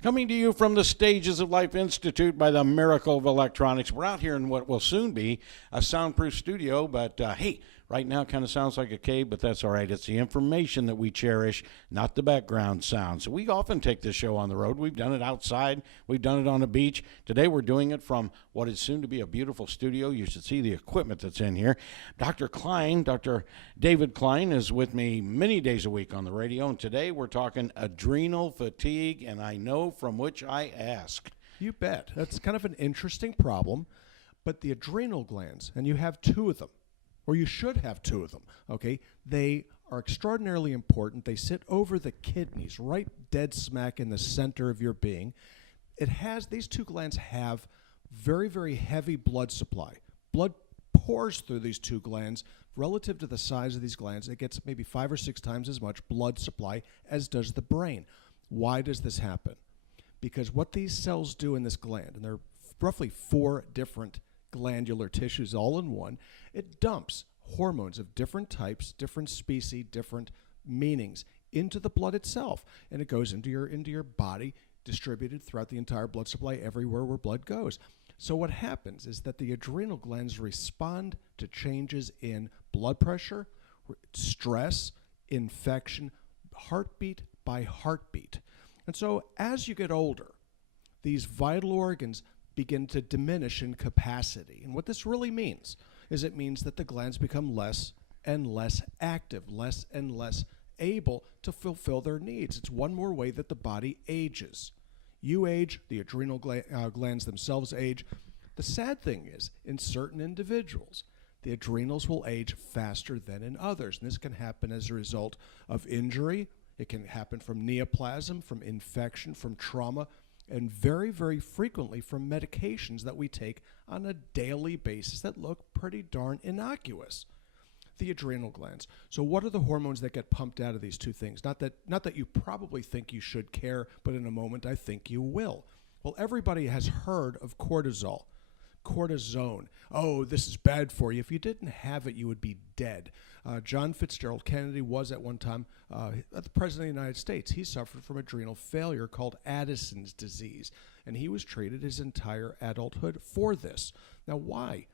Coming to you from the Stages of Life Institute by the Miracle of Electronics. We're out here in what will soon be a soundproof studio, but hey, right now it kind of sounds like a cave, but that's all right. It's the information that we cherish, not the background sound. So we often take this show on the road. We've done it outside. We've done it on the beach. Today we're doing it from what is soon to be a beautiful studio. You should see the equipment that's in here. Dr. Klein, Dr. David Klein, is with me many days a week on the radio, and today we're talking adrenal fatigue, and I know from which I ask. You bet. That's kind of an interesting problem, but the adrenal glands, and you have two of them, or you should have two of them, okay? They are extraordinarily important. They sit over the kidneys, right dead smack in the center of your being. These two glands have very, very heavy blood supply. Blood pours through these two glands. Relative to the size of these glands, it gets maybe 5 or 6 times as much blood supply as does the brain. Why does this happen? Because what these cells do in this gland, and there are roughly 4 different glandular tissues all in one, it dumps hormones of different types, different species, different meanings into the blood itself, and it goes into your body, distributed throughout the entire blood supply everywhere where blood goes. So what happens is that the adrenal glands respond to changes in blood pressure, stress, infection, heartbeat by heartbeat. And so as you get older, these vital organs begin to diminish in capacity. And what this really means is it means that the glands become less and less active, less and less able to fulfill their needs. It's one more way that the body ages. You age, the adrenal glands themselves age. The sad thing is, in certain individuals, the adrenals will age faster than in others. And this can happen as a result of injury. It can happen from neoplasm, from infection, from trauma, and very, very frequently from medications that we take on a daily basis that look pretty darn innocuous. The adrenal glands. So what are the hormones that get pumped out of these two things? Not that you probably think you should care, but in a moment I think you will. Well, everybody has heard of cortisol. Cortisone. Oh, this is bad for you. If you didn't have it, you would be dead. John Fitzgerald Kennedy was at one time the President of the United States. He suffered from adrenal failure called Addison's disease, and he was treated his entire adulthood for this. Now, why?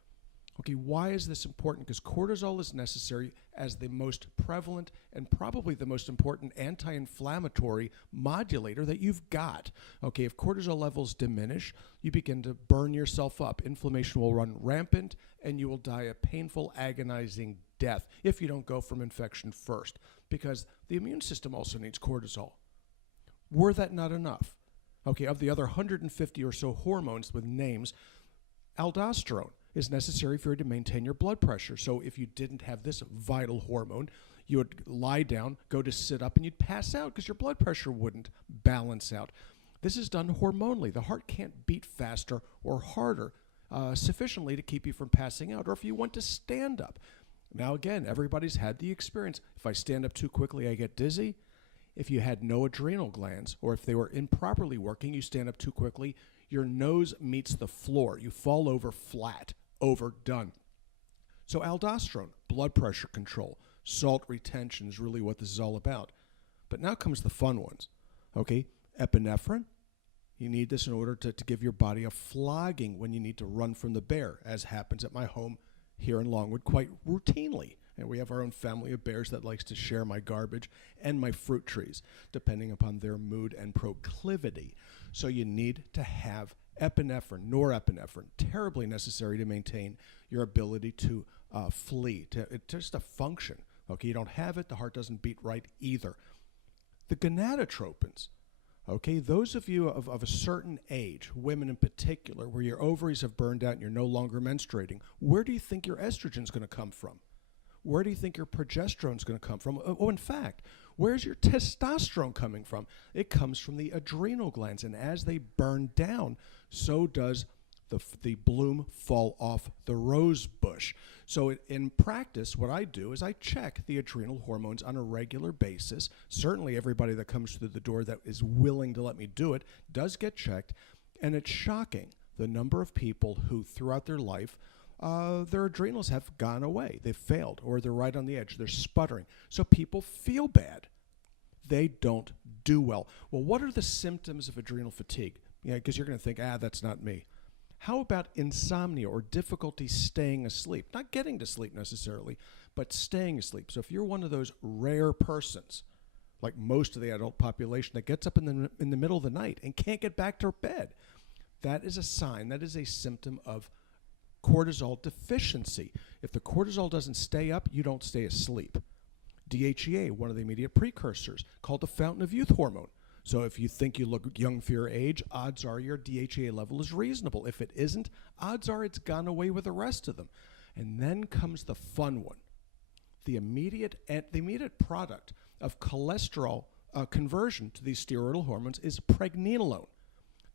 Okay, why is this important? Because cortisol is necessary as the most prevalent and probably the most important anti-inflammatory modulator that you've got. Okay, if cortisol levels diminish, you begin to burn yourself up. Inflammation will run rampant, and you will die a painful, agonizing death if you don't go from infection first, because the immune system also needs cortisol. Were that not enough? Okay, of the other 150 or so hormones with names, aldosterone is necessary for you to maintain your blood pressure. So if you didn't have this vital hormone, you would lie down, go to sit up, and you'd pass out because your blood pressure wouldn't balance out. This is done hormonally. The heart can't beat faster or harder sufficiently to keep you from passing out, or if you want to stand up. Now again, everybody's had the experience. If I stand up too quickly, I get dizzy. If you had no adrenal glands, or if they were improperly working, you stand up too quickly, your nose meets the floor. You fall over flat. Overdone. So aldosterone, blood pressure control, salt retention is really what this is all about. But now comes the fun ones. Okay, epinephrine. You need this in order to give your body a flogging when you need to run from the bear, as happens at my home here in Longwood quite routinely. And we have our own family of bears that likes to share my garbage and my fruit trees, depending upon their mood and proclivity. So you need to have epinephrine, norepinephrine, terribly necessary to maintain your ability to flee, just to function. Okay, you don't have it, the heart doesn't beat right either. The gonadotropins, okay, those of you of a certain age, women in particular, where your ovaries have burned out and you're no longer menstruating, where do you think your estrogen's going to come from? Where do you think your progesterone's going to come from? Oh, in fact, where's your testosterone coming from? It comes from the adrenal glands, and as they burn down, so does the bloom fall off the rose bush. So in practice, what I do is I check the adrenal hormones on a regular basis. Certainly everybody that comes through the door that is willing to let me do it does get checked, and it's shocking the number of people who throughout their life their adrenals have gone away. They've failed, or they're right on the edge. They're sputtering. So people feel bad. they don't do well. Well, what are the symptoms of adrenal fatigue? Because you're going to think, that's not me. How about insomnia or difficulty staying asleep? Not getting to sleep necessarily, but staying asleep. So if you're one of those rare persons, like most of the adult population, that gets up in the middle of the night and can't get back to bed, that is a sign, that is a symptom of cortisol deficiency. If the cortisol doesn't stay up, you don't stay asleep. DHEA, one of the immediate precursors, called the fountain of youth hormone. So if you think you look young for your age, odds are your DHEA level is reasonable. If it isn't, odds are it's gone away with the rest of them. And then comes the fun one. The immediate product of cholesterol conversion to these steroidal hormones is pregnenolone,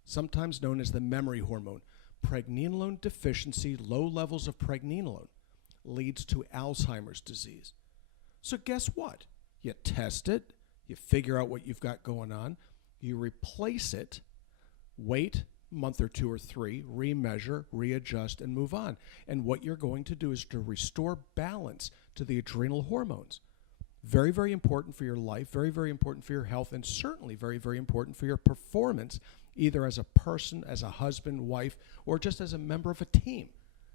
sometimes known as the memory hormone. Pregnenolone deficiency, low levels of pregnenolone, leads to Alzheimer's disease. So guess what? You test it, you figure out what you've got going on, you replace it, wait a month or 2 or 3, remeasure, readjust, and move on. And what you're going to do is to restore balance to the adrenal hormones. Very, very important for your life, very, very important for your health, and certainly very, very important for your performance, either as a person, as a husband, wife, or just as a member of a team.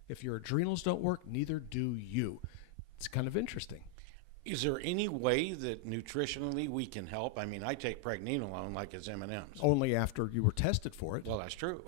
If your adrenals don't work, neither do you. It's kind of interesting. Is there any way that nutritionally we can help? I mean, I take pregnenolone like it's M&Ms. Only after you were tested for it. Well, that's true.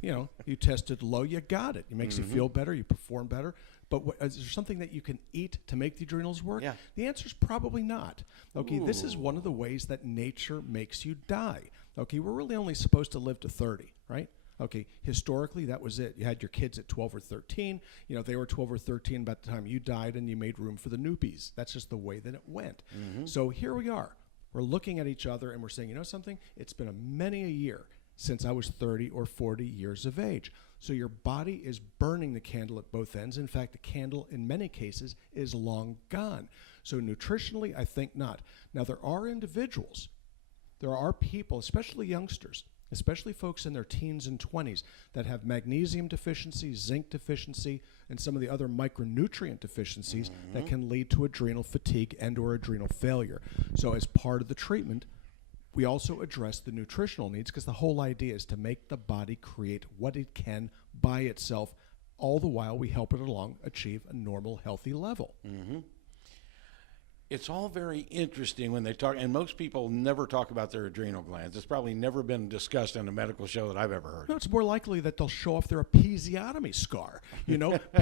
You tested low, you got it. It makes you feel better, you perform better. But is there something that you can eat to make the adrenals work? Yeah. The answer is probably not. Okay, this is one of the ways that nature makes you die. Okay, we're really only supposed to live to 30, right? Okay, historically, that was it. You had your kids at 12 or 13. They were 12 or 13 by the time you died, and you made room for the newbies. That's just the way that it went. So here we are. We're looking at each other, and we're saying, you know something? It's been many a year since I was 30 or 40 years of age. So your body is burning the candle at both ends. In fact, the candle, in many cases, is long gone. So nutritionally, I think not. Now, there are individuals, there are people, especially youngsters, especially folks in their teens and 20s, that have magnesium deficiency, zinc deficiency, and some of the other micronutrient deficiencies that can lead to adrenal fatigue and or adrenal failure. So as part of the treatment, we also address the nutritional needs, because the whole idea is to make the body create what it can by itself, all the while we help it along achieve a normal, healthy level. It's all very interesting when they talk, and most people never talk about their adrenal glands. It's probably never been discussed on a medical show that I've ever heard. No, it's more likely that they'll show off their episiotomy scar.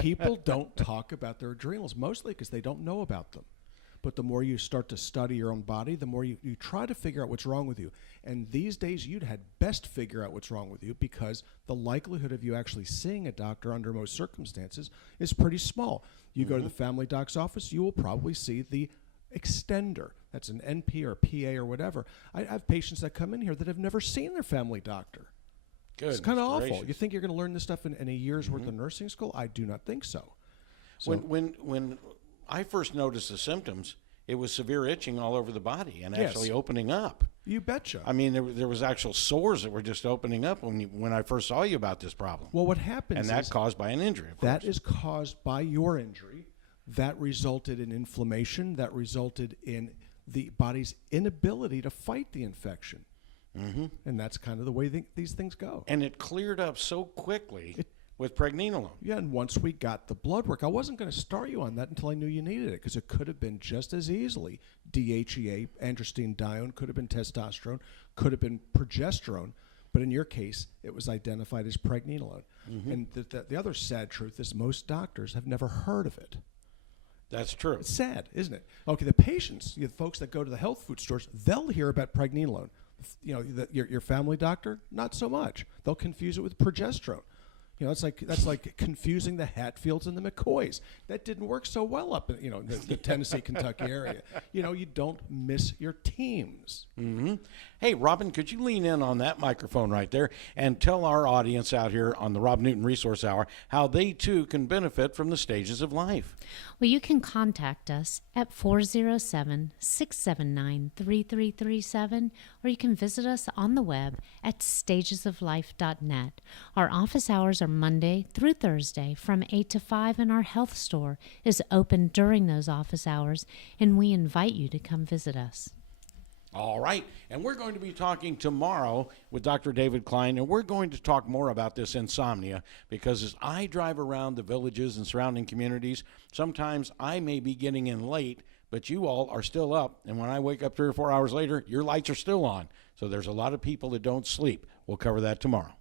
People don't talk about their adrenals, mostly because they don't know about them. But the more you start to study your own body, the more you try to figure out what's wrong with you. And these days, you'd had best figure out what's wrong with you, because the likelihood of you actually seeing a doctor under most circumstances is pretty small. You go to the family doc's office, you will probably see the extender. That's an NP or PA or whatever. I have patients that come in here that have never seen their family doctor. It's kind of awful. You think you're going to learn this stuff in a year's worth of nursing school? I do not think so. When I first noticed the symptoms, it was severe itching all over the body and actually opening up. You betcha. I mean, there was actual sores that were just opening up when I first saw you about this problem. Well, what happens and that's caused by an injury, of course. That is caused by your injury. That resulted in inflammation. That resulted in the body's inability to fight the infection. And that's kind of the way these things go. And it cleared up so quickly with pregnenolone. Yeah, and once we got the blood work, I wasn't going to start you on that until I knew you needed it, because it could have been just as easily DHEA, androstenedione, could have been testosterone, could have been progesterone. But in your case, it was identified as pregnenolone. And the other sad truth is most doctors have never heard of it. That's true. It's sad, isn't it? Okay, the patients, the folks that go to the health food stores, they'll hear about pregnenolone. Your family doctor, not so much. They'll confuse it with progesterone. That's like confusing the Hatfields and the McCoys. That didn't work so well up in the Tennessee, Kentucky area. You don't miss your teams. Hey, Robin, could you lean in on that microphone right there and tell our audience out here on the Rob Newton Resource Hour how they too can benefit from the stages of life? Well, you can contact us at 407-679-3337, or you can visit us on the web at stagesoflife.net. Our office hours are Monday through Thursday from 8 to 5, and our health store is open during those office hours, and we invite you to come visit us. All right, and we're going to be talking tomorrow with Dr. David Klein, and we're going to talk more about this insomnia because as I drive around the villages and surrounding communities, sometimes I may be getting in late, but you all are still up, and when I wake up 3 or 4 hours later, your lights are still on. So there's a lot of people that don't sleep. We'll cover that tomorrow.